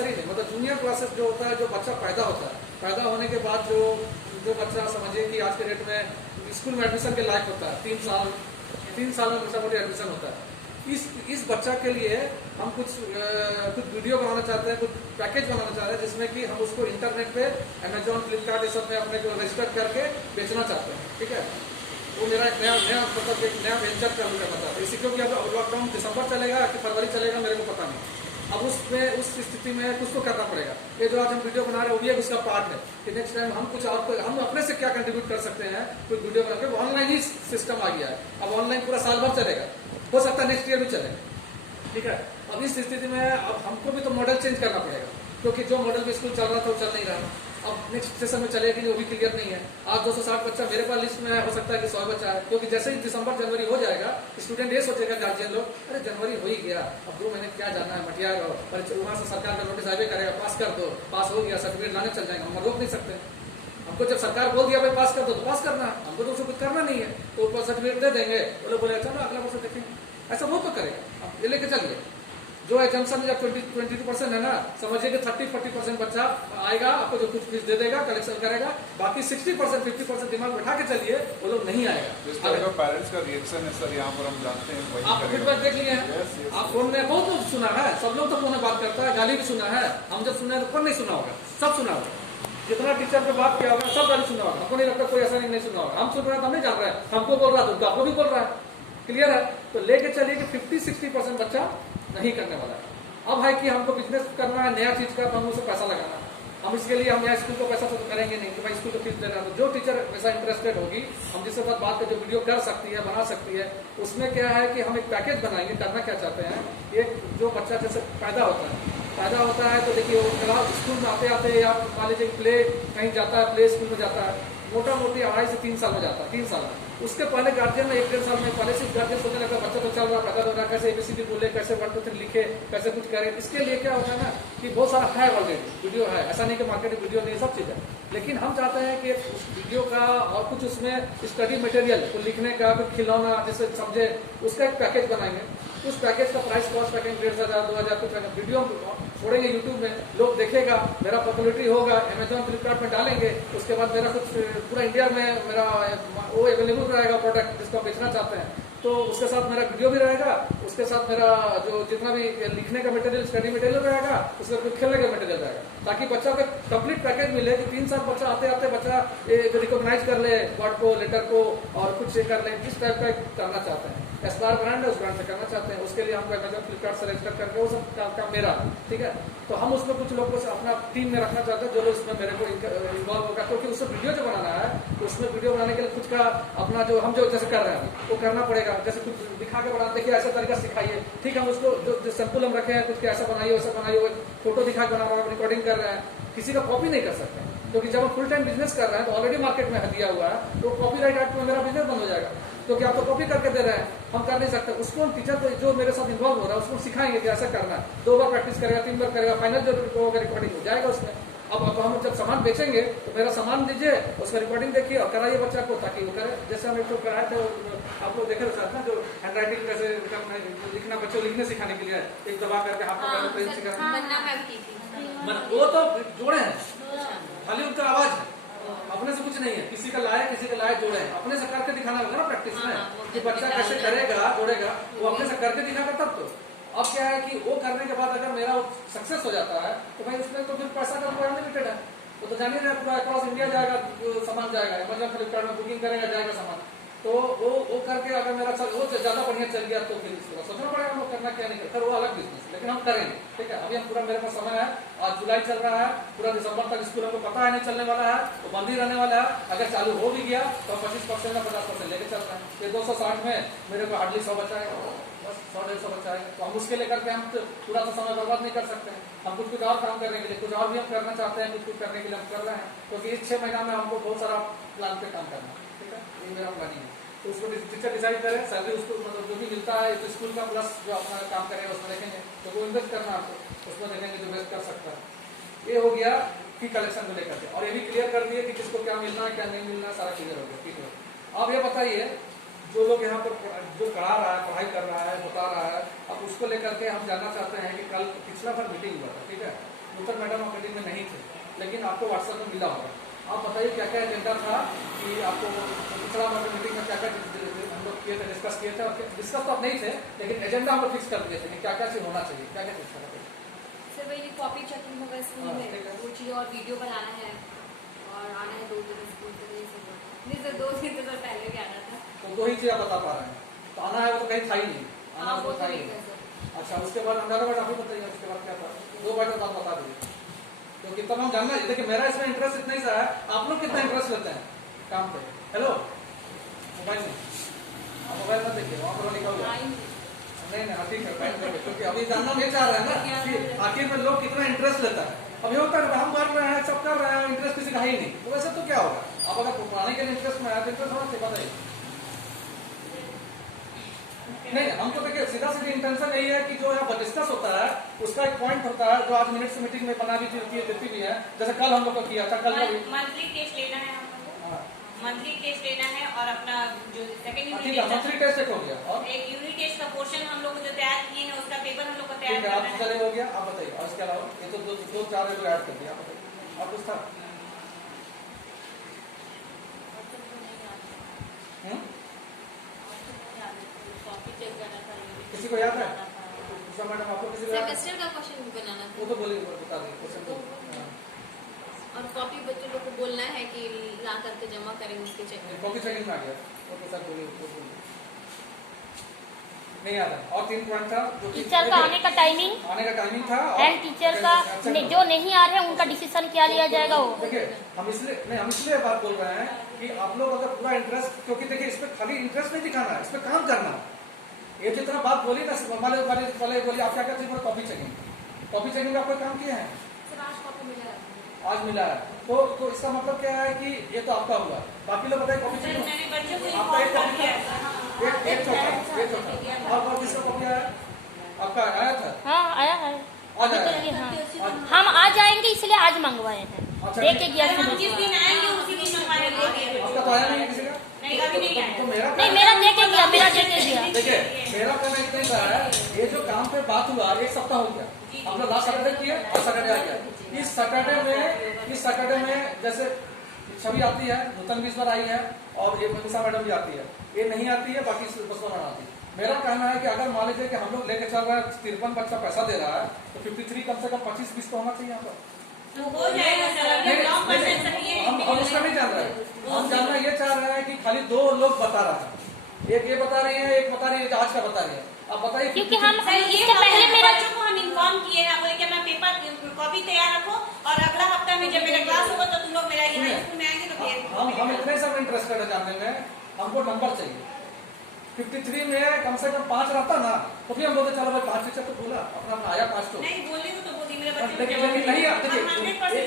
नहीं मतलब जूनियर क्लासेस जो होता है, जो बच्चा पैदा होता है, पैदा होने के बाद जो बच्चा समझिए कि आज के डेट में स्कूल में एडमिशन के लायक होता है, 3 साल में मोटा मोटी एडमिशन होता है। इस बच्चा के लिए हम कुछ वीडियो बनाना चाहते हैं, कुछ पैकेज बनाना चाहते हैं जिसमें कि हम उसको इंटरनेट पे अमेजोन फ्लिपकार्ट ये सब में अपने को रजिस्टर करके बेचना चाहते हैं। ठीक है, वो मेरा एक नया मतलब एक नया वेंचर चालू करना चाहता है। इसी क्योंकि अब लॉकडाउन दिसंबर चलेगा कि फरवरी चलेगा मेरे को पता नहीं। अब उस स्थिति में कुछ तो करना पड़ेगा। ये जो आज हम वीडियो बना रहे हैं वो भी एक उसका पार्ट है कि नेक्स्ट टाइम हम कुछ और हम अपने से क्या कंट्रीब्यूट कर सकते हैं। कोई वीडियो बना के ऑनलाइन ही सिस्टम आ गया है, अब ऑनलाइन पूरा साल भर चलेगा, हो सकता है नेक्स्ट ईयर भी चले। ठीक है, अब इस स्थिति में अब हमको भी तो मॉडल चेंज करना पड़ेगा, क्योंकि जो मॉडल में स्कूल चल रहा था वो चल नहीं रहा। अब नेक्स्ट सेशन में चलेगी वो भी क्लियर नहीं है। आज 260 बच्चा मेरे पास लिस्ट में है, हो सकता है कि 100 बच्चा है, क्योंकि जैसे ही दिसंबर जनवरी हो जाएगा स्टूडेंट ये सोचेगा गार्जियन लोग अरे जनवरी हो ही गया, अब 2 महीने क्या जाना है, मटिया रहो, वहाँ से सरकार का नोटिस आगे करेगा, पास कर दो, पास हो गया सर्टिफिकेट लाने चल जाएंगे, हम रोक नहीं सकते। हमको जब सरकार बोल दिया भाई पास कर दो तो पास करना है, हमको तो उसको कुछ करना नहीं है, तो ऊपर सर्टिफिकेट दे देंगे, वो लोग बोले चलो अगला वर्ष देखेंगे। ऐसा वो तो करेगा। अब ये लेके चलिए जो एग्जाम्पशन जब 22% है ना, समझिए कि 30-40% बच्चा आएगा, आपको जो कुछ फीस दे देगा, कलेक्शन करेगा, बाकी 60% 50% दिमाग बैठा के चलिए वो लोग नहीं आएगा। पेरेंट्स का रिएक्शन है सर, यहाँ पर हम जानते हैं वही आप फीडबैक देख लिए हैं, आप फोन में बहुत सुना है, सब लोग तो फोन में बात करता है, गाली भी सुना है। हम जब सुना है तो कौन नहीं सुना होगा, सब सुना होगा। जितना टीचर पे बात किया होगा सब गाली सुना होगा, हमको नहीं लगता कोई ऐसा नहीं सुना होगा। हम सुन रहे हैं तो हम नहीं जान रहे हैं, हमको बोल रहा था आपको भी बोल रहा है, क्लियर है। तो लेके चलिए कि 50-60% बच्चा नहीं करने वाला है। अब है कि हमको बिजनेस करना है नया चीज का, तो हम उसे पैसा लगाना। हम इसके लिए हम यहाँ स्कूल को पैसा तो करेंगे नहीं कि भाई स्कूल को फीस देना। तो जो टीचर वैसा इंटरेस्टेड होगी, हम जिसके साथ बात कर जो वीडियो कर सकती है, बना सकती है, उसमें क्या है कि हम एक पैकेज बनाएंगे। करना क्या चाहते हैं, एक जो बच्चा जैसे पैदा होता है तो देखिए स्कूल में आते आते या मान लीजिए प्ले कहीं जाता है, प्ले स्कूल में जाता है, मोटा मोटी 2.5 से 3 साल में जाता है, 3 साल में। उसके पहले गार्जियन में 1-1.5 साल में पहले से गार्जियन सोचने लगता है बच्चा तो चल रहा पैदा हो रहा है, कैसे ABCD बोले, कैसे 1 2 3 लिखे, कैसे कुछ करे। इसके लिए क्या होता है ना कि बहुत सारा है ऑलरेडी वीडियो है, ऐसा नहीं कि मार्केट में वीडियो नहीं, सब चीज़ है। लेकिन हम चाहते हैं कि उस वीडियो का और कुछ उसमें स्टडी मटेरियल को लिखने का, कुछ खिलौना जिससे समझे, उसका एक पैकेज बनाएंगे। उस पैकेज का प्राइस कॉस्ट रखेंगे 1500 2000 कुछ वीडियो छोड़ेंगे यूट्यूब में, लोग देखेगा, मेरा पॉपुलरिटी होगा, अमेजोन फ्लिपकार्ट में डालेंगे, उसके बाद मेरा कुछ पूरा इंडिया में मेरा वो अवेलेबल रहेगा प्रोडक्ट जिसको हम बेचना चाहते हैं, तो उसके साथ मेरा वीडियो भी रहेगा, उसके साथ मेरा जो जितना भी लिखने का मटेरियल, स्टडी मटेरियल रहेगा, उसके बाद खेलने का मटेरियल रहेगा, ताकि बच्चा को कंप्लीट पैकेज मिले कि 3 साल बच्चा आते आते बच्चा रिकॉग्नाइज कर ले वर्ड को, लेटर को, और कुछ कर ले। इस टाइप का करना चाहते हैं। एस्पायर ब्रांड है, उस ब्रांड से करना चाहते हैं, उसके लिए हमको अमेजन फ्लिपकार्ट से रजिस्टर करके वो सब काम मेरा, ठीक है। तो हम उसमें कुछ लोगों को अपना टीम में रखना चाहते हैं जो लोग उसमें मेरे को इन्वॉल्व होगा, क्योंकि उससे वीडियो जो बनाना है तो उसमें वीडियो बनाने के लिए कुछ का अपना जो हम जो जैसे कर रहे हैं वो करना पड़ेगा। जैसे कुछ दिखा के बनाते, देखिए ऐसा तरीका सिखाइए, ठीक है, हम उसको जो सैंपल हम रखे हैं कुछ ऐसा बनाइए वैसा बनाइए, फोटो दिखा के बना, रिकॉर्डिंग कर रहे हैं, किसी का कॉपी नहीं कर सकते, क्योंकि जब हम फुल टाइम बिजनेस कर रहे हैं तो ऑलरेडी मार्केट में दिया हुआ है, तो कॉपीराइट एक्ट में मेरा बिजनेस बंद हो जाएगा, क्योंकि आप तो कॉपी करके दे रहे हैं, हम कर नहीं सकते। उसको हम टीचर को जो मेरे साथ इन्वॉल्व हो रहा है उसको सिखाएंगे कि ऐसा करना है, 2 बार प्रैक्टिस करेगा, 3 बार करेगा, फाइनल जो रिकॉर्डिंग हो जाएगा उसमें। अब हम जब सामान बेचेंगे तो मेरा सामान दीजिए, उसका रिकॉर्डिंग देखिए और कराइए बच्चा को, ताकि वो करे। जैसे हम एक तो कराए थे, आप लोग देखे साथ ना, जो हैंड राइटिंग कैसे लिखना, बच्चों को लिखने सिखाने के लिए एक दबा करके हाथ पकड़ पेन सिखाना, वो तो जोड़े हैं, खाली उनका आवाज है, अपने से कुछ नहीं है, किसी का लाए जोड़े हैं, अपने से करके दिखाना होगा ना प्रैक्टिस में कि बच्चा कैसे करेगा, जोड़ेगा, वो अपने से करके दिखागा तब तो। अब क्या है कि वो करने के बाद अगर मेरा सक्सेस हो जाता है तो भाई उसमें तो फिर पैसा का कोई अनलिमिटेड है, वो तो जानिए पूरा अक्रॉस इंडिया जाएगा, सामान जाएगा, अमेजन फ्लिपकार्ट में बुकिंग करेगा, जाएगा सामान, तो वो करके अगर मेरा वो ज्यादा बढ़िया चल गया तो फिर सोचना पड़ेगा हम लोग करना क्या नहीं करते, वो अलग बिजनेस, लेकिन हम करेंगे, ठीक है। अभी हम पूरा, मेरे पास समय है, आज जुलाई चल रहा है, पूरा दिसंबर तक स्कूल हमको पता है नहीं चलने वाला है, तो बंद ही रहने वाला है। अगर चालू हो भी गया तो 25% या 50% लेके चल रहे हैं, ये 260 में मेरे को हार्डली 100 बचा है, बस 100-150 बचा है, तो हम उसके लेकर के हम पूरा सा समय बर्बाद नहीं कर सकते हैं। हम कुछ और काम करने के लिए, कुछ और भी हम करना चाहते हैं, कुछ करने के लिए हम कर रहे हैं, क्योंकि इस 6 महीना में हमको बहुत सारा प्लान पे काम करना है, ठीक है, ये मेरा प्लानिंग है। तो उसको टीचर डिसाइड करे, सैलरी उसको मतलब जो भी मिलता है तो स्कूल का प्लस जो अपना काम करेगा उसमें देखेंगे, तो वो इन्वेस्ट करना आपको, उसमें देखेंगे जो बेस्ट कर सकता है। ये हो गया फी कलेक्शन को लेकर के, और ये भी क्लियर कर दिए कि किसको क्या मिलना है क्या नहीं मिलना, सारा क्लियर हो गया, ठीक है। अब ये बताइए, जो लोग यहाँ पर जो करा रहा है, पढ़ाई कर रहा है, बता रहा है, अब उसको लेकर के हम जानना चाहते हैं कि कल पिछला बार मीटिंग हुआ था, ठीक है, नूतन मैडम आप मीटिंग में नहीं थे, लेकिन आपको व्हाट्सएप में मिला होगा, आप बताइए क्या क्या एजेंडा था कि आपको पिछला बार मीटिंग में क्या क्या हम लोग किए थे, डिस्कस किए थे, और डिस्कस तो आप नहीं थे, लेकिन एजेंडा हम लोग फिक्स कर दिए थे कि क्या क्या चीज होना चाहिए, क्या क्या चीज करना चाहिए। सर वही कॉपी चेकिंग होगा स्कूल में, वो चीज़ और वीडियो बनाना है, और आना है 2 दिन स्कूल के लिए, नहीं सर 2 दिन तो सर पहले भी आना था, तो 2 ही चीज आप बता पा रहे हैं, तो आना है वो तो कहीं था ही नहीं, आना वो था ही नहीं। अच्छा, उसके बाद अंदर बात आप ही बताइए, उसके बाद क्या था, 2 बार तो आप बता दीजिए, तो कितना हम जानना है। देखिए मेरा इसमें इंटरेस्ट इतना ही सा है, आप लोग कितना इंटरेस्ट लेते हैं काम पे। हेलो, मोबाइल में आप मोबाइल में देखिए, वहाँ पर लिखा हुआ नहीं ठीक है, क्योंकि अभी जानना नहीं चाह रहे हैं ना कि आखिर में लोग कितना इंटरेस्ट लेता है। अब ये होता है हम कर रहे हैं, सब कर रहे हैं, इंटरेस्ट किसी का है ही नहीं, तो वैसे तो क्या होगा, आप अगर पढ़ाने के लिए इंटरेस्ट में आया तो इंटरेस्ट होना चाहिए, बताइए। नहीं, हमको देखिए सीधा सीधी इंटेंशन यही है कि जो यहाँ डिस्कस होता है उसका एक पॉइंट होता है, जो आज मिनट्स मीटिंग में बना भी देती भी है, जैसे कल हम लोग को किया था, कल मंथली टेस्ट लेना है हम लोग को, मंथली टेस्ट लेना है, और अपना जो सेकंड ठीक है, मंथली टेस्ट एक हो गया, और एक यूनिट टेस्ट का पोर्शन हम लोग जो तैयार किए हैं उसका पेपर हम लोग को तैयार ठीक है, करना आप अच्छा है। चले हो गया, आप बताइए। और इसके अलावा ये तो 2-4 जो ऐड कर दिया, आप बताइए, आप कुछ था किसी को याद है? मैडम आपको किसी को याद है? सेमेस्टर का क्वेश्चन बनाना वो तो बोलिए, बता देंगे क्वेश्चन तो। और कॉपी बच्चों लोग को बोलना है कि ला करके जमा करेंगे उसके चेक में। कॉपी चेकिंग में आ गया, ओके सर बोलिए, नहीं आता। और 3 पॉइंट था, जो टीचर का आने का टाइमिंग था, एंड टीचर का जो नहीं आ रहे हैं उनका डिसीजन क्या लिया जाएगा वो। देखिए हम इसलिए बात बोल रहे हैं कि आप लोग अगर पूरा इंटरेस्ट, क्योंकि देखिए इस पर खाली इंटरेस्ट नहीं दिखाना है, इस पर काम करना है। ये जितना बात बोली ना, पहले बोली आप क्या कहते हैं, कॉपी चेकिंग आप कोई काम किए हैं? सर आज कॉपी मिला है, आज मिला है, तो इसका मतलब क्या है कि ये तो आपका हुआ, बाकी लोग बताए कॉपी चेकिंग मैंने बच्चों को आपका एक इन्फॉर्म कॉपी किया था। एक छोटा और किसका कॉपी आया? आपका आया था? हाँ आया है, आज अभी आया तो है। ये हाँ हम आ जाएंगे इसलिए आज मंगवाए हैं, अच्छा, दे के गया हम सुबह। जिस दिन आएंगे उसी दिन हमारे दे दिए। आपका तो आया नहीं है किसी का? नहीं अभी नहीं आया। तो मेरा नहीं मेरा दे के गया, मेरा दे के गया। देखिए मेरा कहना इतना ही है, ये जो काम पे बात हुआ 1 सप्ताह हो गया, हम लोग लास्ट सैटरडे किए और सैटरडे आ गया। इस सैटरडे में जैसे छवि आती है, नूतन भी इस बार आई है, और ये मनीषा मैडम भी आती है, ये नहीं आती है, बाकी बसवा आती है। मेरा कहना है कि अगर मान लीजिए कि हम लोग लेके चल रहे हैं, 53 बच्चा पैसा दे रहा है, तो 53 कम से कम 25-20 तो होना चाहिए यहाँ पर। तो हो जाएगा सर, अभी 9% तक ये हम उसका नहीं जान रहे हैं, हम जानना ये चाह रहे हैं कि खाली 2 लोग बता रहा है, एक ये बता रही है, एक बता रही है आज का बता रही है। अब बताइए क्योंकि हम सर, ये इससे पहले मेरा बच्चों को हम इन्फॉर्म किए हैं, बोले कि मैं पेपर कॉपी तैयार रखो और अगला हफ्ता में जब मेरा क्लास होगा तो तुम लोग मेरा यहाँ स्कूल में आएंगे तो फिर हम इतने सब इंटरेस्टेड है जानने में, हमको नंबर चाहिए। 53 में कम से कम 5 रहता ना तो फिर हम बोलते चलो भाई 5 टीचर तो बोला अपना आया 5 तो नहीं बोलने को तो बोली मेरे बच्चे लेकिन नहीं देखिए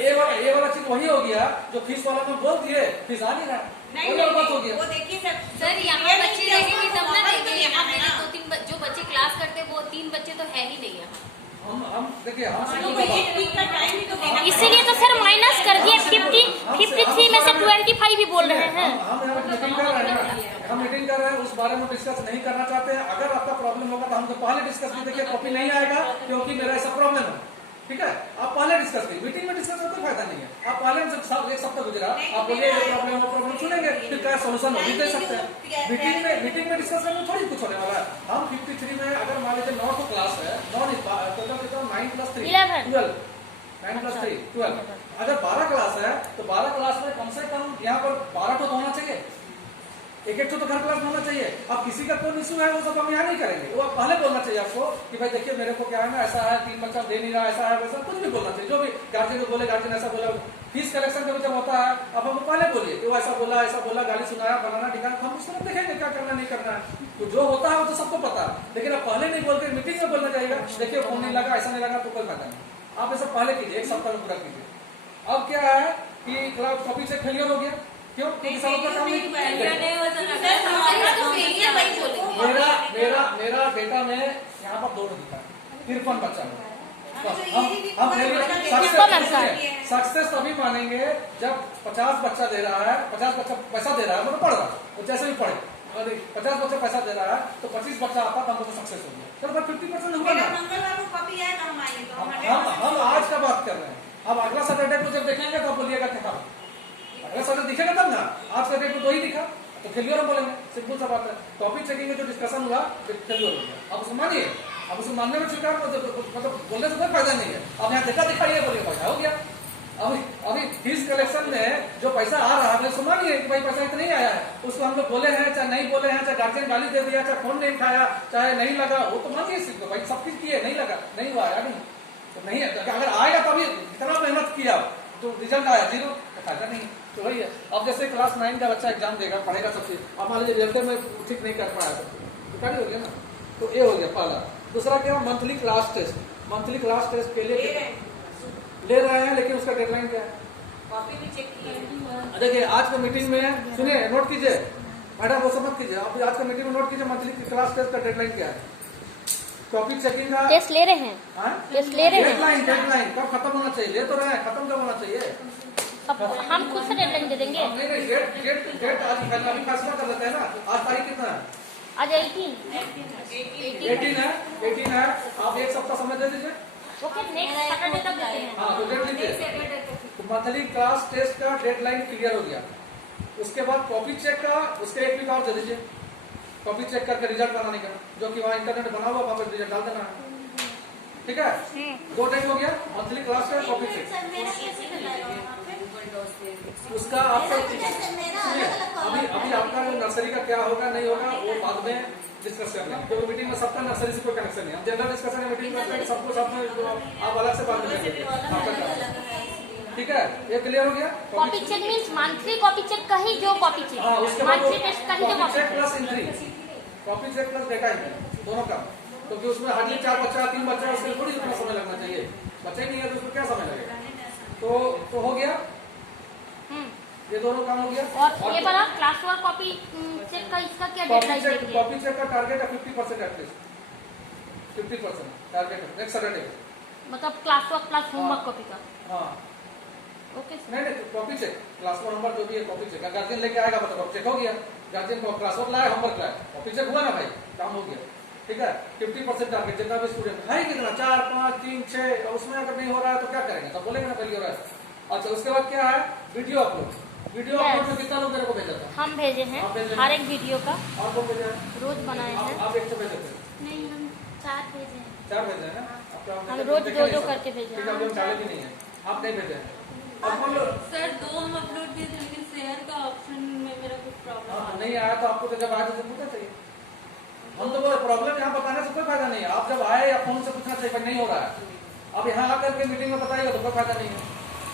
ये वाला चीज वही हो गया जो फीस वाला में बोल दिए, फीस आ नहीं रहा, नहीं बात हो गया। वो देखिए सर यहाँ बच्चे रहेंगे तब ना देंगे। यहाँ मेरे 2-3 जो बच्चे क्लास करते हैं वो 3 बच्चे तो है ही नहीं यहाँ। हम देखिए तो एक वीक का टाइम भी तो देना इसीलिए तो सर माइनस कर दिए 53 में से 25 ही बोल रहे हैं। हम यहाँ पर मीटिंग कर रहे हैं, हम मीटिंग कर रहे हैं, उस बारे में डिस्कस नहीं करना चाहते हैं। अगर आपका प्रॉब्लम होगा तो हमको पहले डिस्कस भी देखिए, कॉपी नहीं आएगा क्योंकि मेरा ऐसा प्रॉब्लम है, ठीक है। आप पहले डिस्कस कीजिए, मीटिंग में डिस्कस का कोई फायदा नहीं है। आप पहले एक सप्ताह गुजरा, आप बोलिए प्रॉब्लम सुनेंगे, फिर क्या सोल्यूशन वो भी दे सकते हैं। मीटिंग में डिस्कस करने में थोड़ी कुछ होने वाला है। हम 53 में अगर मान लीजिए 9 को क्लास है, 9 9 + 3 12, 9 + 3 12, अगर 12 क्लास है तो 12 क्लास में कम से कम यहाँ पर 12 तो होना चाहिए, एक तो हर क्लास में होना चाहिए। अब किसी का कोई इशू है वो सब हम यहाँ नहीं करेंगे, वो पहले बोलना चाहिए आपको कि भाई देखिए मेरे को क्या है ना, ऐसा है 3 बच्चा दे नहीं रहा, ऐसा है वैसा, कुछ भी बोलना चाहिए। जो भी गार्जियन को बोले, गार्जियन ऐसा बोला, फीस कलेक्शन का जब होता है अब हमको पहले बोलिए कि वो ऐसा बोला, गाली सुनाया, बनाना ठिकाना, हम उसको देखेंगे क्या करना नहीं करना है। तो जो होता है वो तो सबको पता है, लेकिन आप पहले नहीं बोलते मीटिंग में बोलना चाहिए देखिए फोन नहीं लगा, ऐसा नहीं लगा तो कोई फायदा नहीं। आप ऐसा पहले कीजिए, एक सप्ताह में पूरा कीजिए। अब क्या है कि क्लास कॉपी से फेलियर हो गया, क्यों? क्योंकि सब का काम नहीं। मेरा डेटा में यहाँ पर 2 दिखा 53 बच्चा हम सक्सेस तभी मानेंगे जब 50 बच्चा दे रहा है, 50 बच्चा पैसा दे रहा है, मतलब पढ़ रहा है, तो जैसे भी पढ़े, और 50 बच्चा पैसा दे रहा है तो 25 बच्चा आता तो हमको सक्सेस हो गया। चलो 50% हुआ ना, मंगलवार को कॉपी आएगा, हम आएंगे। हम आज का बात कर रहे हैं। अब अगला सैटरडे को जब देखेंगे तो बोलिएगा कि हाँ अगला सैटरडे दिखेगा तब ना, आज का डेट में 2 ही दिखा तो फेलियर हम बोलेंगे, सिंपल सा बात है। टॉपिक चेकिंग में जो डिस्कशन हुआ फेलियर हो गया, अब उसे मानिए, अब उसे मानने में स्वीकार मतलब बोलने से कोई फायदा नहीं है। अब यहाँ देखा दिखाइए बोलिए फायदा हो गया। अभी फीस कलेक्शन में जो पैसा आ रहा है उसको मानिए कि भाई पैसा इतना नहीं आया है, उसको हम लोग बोले हैं चाहे नहीं बोले हैं, चाहे गार्जियन गाली दे दिया, चाहे फोन नहीं उठाया, चाहे नहीं लगा, वो तो मानिए सिर्फ भाई सब चीज किए, नहीं लगा, नहीं हुआ आया नहीं तो नहीं है। अगर आएगा तभी इतना मेहनत किया तो रिजल्ट आया 0 तो फायदा नहीं। तो वही है। अब जैसे क्लास 9 का बच्चा एग्जाम देगा, पढ़ेगा सब चीज, अब मान लीजिए रिजल्ट में ठीक नहीं कर पाया तो क्या हो गया ना, तो ये हो गया पहला। दूसरा क्या, monthly class test, monthly class test के लिए ले रहे हैं, लेकिन उसका डेडलाइन क्या है? कॉपी भी चेक किए। देखिए आज का मीटिंग में सुनिए, नोट कीजिए मैडम, वो समझ कीजिए, आप आज का मीटिंग में नोट कीजिए मंथली क्लास टेस्ट का डेडलाइन क्या है। टॉपिक चेकिंग का टेस्ट ले रहे हैं, टेस्ट ले रहे हैं, डेडलाइन कब खत्म होना चाहिए, ले तो रहे हैं, खत्म कब होना चाहिए? अब हम खुद से डेडलाइन दे देंगे। नहीं डेट आज अभी फैसला कर लेते हैं ना। आज तारीख कितना है? आज 18 है। आप एक सप्ताह समय दे दीजिए। ओके, नेक्स्ट सैटरडे तक देते हैं। हाँ तो डेट लीजिए। मंथली क्लास टेस्ट का डेडलाइन क्लियर हो गया। उसके बाद कॉपी चेक का उसके 1 वीक और दे दीजिए, कॉपी चेक करके रिजल्ट बनाने का, जो कि वहाँ इंटरनेट बना हुआ वहाँ पर रिजल्ट डाल देना है, ठीक है। 2 डेट हो गया, मंथली क्लास का कॉपी चेक। उसका आपका अभी आपका नर्सरी का क्या होगा नहीं होगा वो बाद में डिस्कस कर लेंगे, क्योंकि मीटिंग में सबका नर्सरी से कोई कनेक्शन नहीं है। हम जनरल डिस्कशन में मीटिंग करते हैं, सबको साथ में आप अलग से बात करेंगे, ठीक है। ये क्लियर हो गया। Copy check means monthly copy check का ही जो कॉपी चेक, मंथली टेस्ट का ही जो copy check plus entry, copy check plus data entry, दोनों का, क्योंकि उसमें हार्डली 4 बच्चा 3 बच्चा, उसमें थोड़ी इतना समय लगना चाहिए, बच्चे नहीं है तो उसमें क्या समय लगेगा। तो हो गया, ये दोनों काम हो गया। और ये वाला क्लास वर्क कॉपी चेक का इसका क्या डेडलाइन है? कॉपी चेक का टारगेट है 50% एटलीस्ट, 50% टारगेट है नेक्स्ट सैटरडे, मतलब class work plus homework copy का। हाँ ओके नहीं copy check, class work homework जो भी है कॉपी चेक, गार्जियन लेके आएगा मतलब कॉपी चेक हो गया, गार्जियन को क्लास वर्क लाया, होमवर्क लाया, कॉपी चेक हुआ ना भाई, काम हो गया, ठीक है। 50% टारगेट, जितना भी स्टूडेंट है कितना 4 5 3 6, उसमें अगर नहीं हो रहा है तो क्या करेंगे, तो बोलेंगे ना पहले हो रहा है। अच्छा उसके बाद क्या है, वीडियो अपलोड, वीडियो अपलोड में कितना लोग मेरे को भेजा था? हम भेजे हैं हर एक वीडियो का, आप लोग भेजा है? रोज बनाए हैं। आप एक से भेजे थे? नहीं, हम 4 भेजे हैं। 4 भेजे हैं। हम रोज 2-2 करके भेजे हैं। हम चालू भी नहीं है, आप नहीं भेजे हैं। सर 2 हम अपलोड किए थे, लेकिन शेयर का ऑप्शन में मेरा कुछ प्रॉब्लम नहीं आया तो आपको जब आया तो होना चाहिए। हम तो प्रॉब्लम यहाँ बताने से कोई फायदा नहीं है। आप जब आए या फोन से पूछना चाहिए भाई नहीं हो रहा है, अब यहाँ आकर के मीटिंग में बताइएगा तो कोई फायदा नहीं है।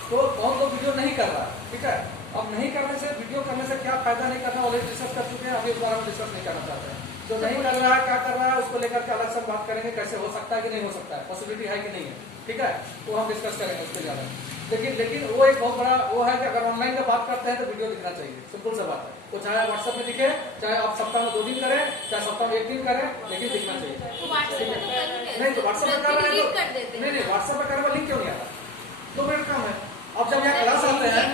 तो कौन तो वीडियो नहीं कर रहा है, ठीक है। अब नहीं करने से, वीडियो करने से क्या फायदा नहीं करना ऑलरेडी डिस्कस कर चुके हैं, अभी इस बारे में डिस्कस नहीं करना चाहते हैं। जो नहीं कर रहा है, क्या कर रहा है, उसको लेकर के अलग से बात करेंगे, कैसे हो सकता है कि नहीं हो सकता है, पॉसिबिलिटी है कि नहीं है, ठीक है। तो हम डिस्कस करेंगे उसके ज्यादा। लेकिन वो एक बहुत बड़ा वो है कि अगर ऑनलाइन में बात करते हैं तो वीडियो दिखना चाहिए, सिंपल सा बात है। वो चाहे व्हाट्सएप में दिखे, चाहे आप सप्ताह में 2 दिन करें, चाहे सप्ताह में 1 दिन करें, लेकिन दिखना चाहिए। नहीं तो व्हाट्सएप में कर रहे हैं तो नहीं व्हाट्सएप में करने लिंक क्यों नहीं आता? 2 मिनट काम है। अब जब यहाँ क्लास आते हैं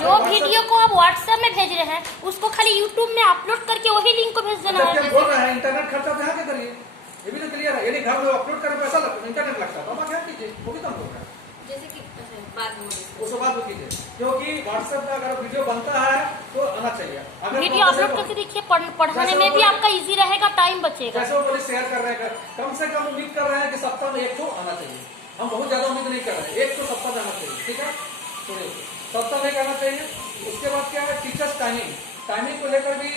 जो वीडियो को आप व्हाट्सएप में भेज रहे हैं उसको खाली यूट्यूब में अपलोड करके वही लिंक को भेज देना है। बोल रहे हैं इंटरनेट खर्चा तो यहाँ के करिए, ये भी तो क्लियर है। यदि घर में अपलोड करें पैसा लगता है, इंटरनेट लगता है, तो आप क्या कीजिए, वो भी तो हम लोग हैं। जैसे कि बाद में उसके बाद वो कीजिए, क्योंकि व्हाट्सएप में अगर वीडियो बनता है तो आना चाहिए। अगर वीडियो अपलोड करके देखिए, पढ़ाने में भी आपका इजी रहेगा, टाइम बचेगा। जैसे वो पुलिस शेयर कर रहे हैं, कम से कम उम्मीद कर रहे हैं कि सप्ताह में 1 तो आना चाहिए। हम बहुत ज्यादा उम्मीद नहीं कर रहे हैं, 1 तो सप्ताह में आना चाहिए, ठीक है। सप्ताह में आना चाहिए। उसके बाद क्या है, टीचर्स टाइमिंग को लेकर भी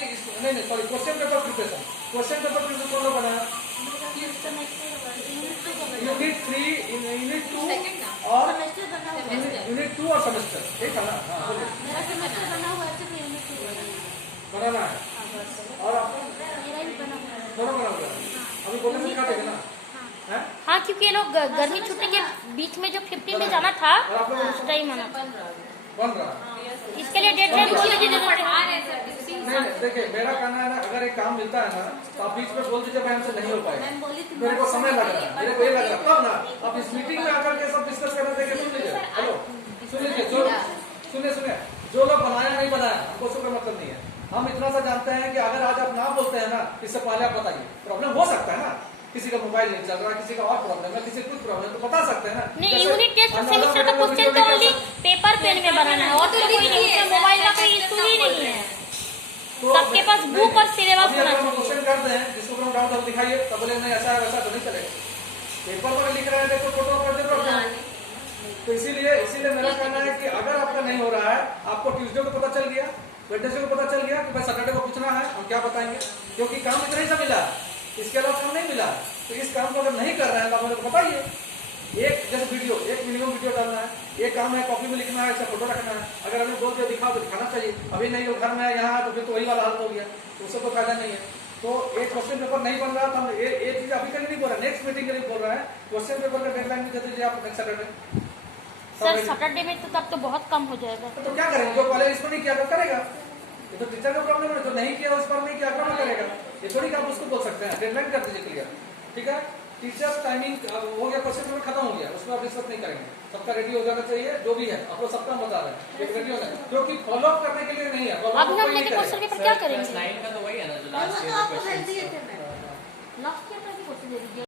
नहीं sorry, question paper preparation. Question paper preparation कौन लोग बनाया? यूनिट 3, यूनिट 2 और यूनिट 2 और सेमेस्टर, ठीक है ना। हाँ बोलिए, बनाना है। और आपको दोनों बना हुआ है, अभी बोलने से सिखा देंगे ना। हाँ, क्योंकि ये लोग गर्मी छुट्टी के बीच में जो 15 में जाना था उस टाइम आना बन रहा है। इसके लिए डेडलाइन नहीं देखिए, मेरा कहना है ना, अगर एक काम मिलता है ना तो आप बीच में बोल दीजिए भाई हमसे नहीं हो पाएगा, मेरे को समय लग रहा है, मेरे को ये लग रहा है, तब ना आप इस मीटिंग में आकर के सब डिस्कस करना चाहिए। सुन लीजिए, हेलो सुन लीजिए, सुनिए, जो लोग बनाया नहीं बनाया हमको उसका मतलब नहीं है। हम इतना सा जानते हैं कि अगर आज आप ना बोलते हैं ना, इससे पहले आप बताइए, प्रॉब्लम हो सकता है ना, किसी का मोबाइल नहीं चल रहा, किसी का और प्रॉब्लम है, किसी कुछ प्रॉब्लम, तो बता सकते हैं ना। नहीं, यूनिट टेस्ट सेमेस्टर का क्वेश्चन तो ओनली पेपर पेन में बनाना है, और तो कोई नहीं, मोबाइल का कोई इशू ही नहीं है। सबके पास बुक और सिलेबस होना चाहिए। क्वेश्चन करते हैं, जिसको हम डाउट है दिखाइए, तब बोले नहीं ऐसा है वैसा तो नहीं चलेगा। पेपर पर लिख रहे हैं, देखो फोटो कर दे प्रॉब्लम। तो इसीलिए मेरा कहना है कि अगर आपका नहीं हो रहा है, आपको ट्यूसडे को पता चल गया, वेडनेसडे को पता चल गया कि भाई सैटरडे को पूछना है, हम क्या बताएंगे, क्योंकि काम इतना ही सा मिला, इसके अलावा काम नहीं मिला। तो इस काम को अगर नहीं कर रहे हैं तो आप मुझे बताइए। एक जैसे वीडियो, एक मिनिमम वीडियो डालना है, एक काम है कॉपी में लिखना है, फोटो रखना है। अगर हमें बोल दिया दिखाओ तो दिखाना चाहिए, अभी नहीं तो घर में है यहाँ, तो फिर तो वही वाला हाल हो गया, तो उससे तो फायदा नहीं है। तो एक क्वेश्चन पेपर नहीं बन रहा तो हम ये चीज अभी तक नहीं बोल रहे, नेक्स्ट मीटिंग के लिए बोल रहे हैं। क्वेश्चन पेपर का डेडलाइन भी दे दीजिए आप नेक्स्ट सैटरडे। सर सैटरडे में तो तब तो बहुत कम हो जाएगा। तो क्या करेंगे, जो पहले इसको नहीं किया तो करेगा, ये तो टीचर का प्रॉब्लम है। जो नहीं किया उस पर नहीं किया क्या करेगा, ये थोड़ी आप उसको बोल सकते हैं। डेडलाइन कर दीजिए क्लियर, ठीक है। टीचर्स टाइमिंग हो गया, क्वेश्चन पेपर खत्म हो गया, उसमें आप डिस्कस नहीं करेंगे, सबका रेडी हो जाना चाहिए। जो भी है आप लोग सबका बता रहे हैं, एक रेडी हो जाए, क्योंकि फॉलो अप करने के लिए नहीं है। अब हम लेके क्वेश्चन पेपर क्या करेंगे? लाइन का तो वही है ना, जो लास्ट ईयर के क्वेश्चन। लास्ट ईयर का भी क्वेश्चन दे दीजिए।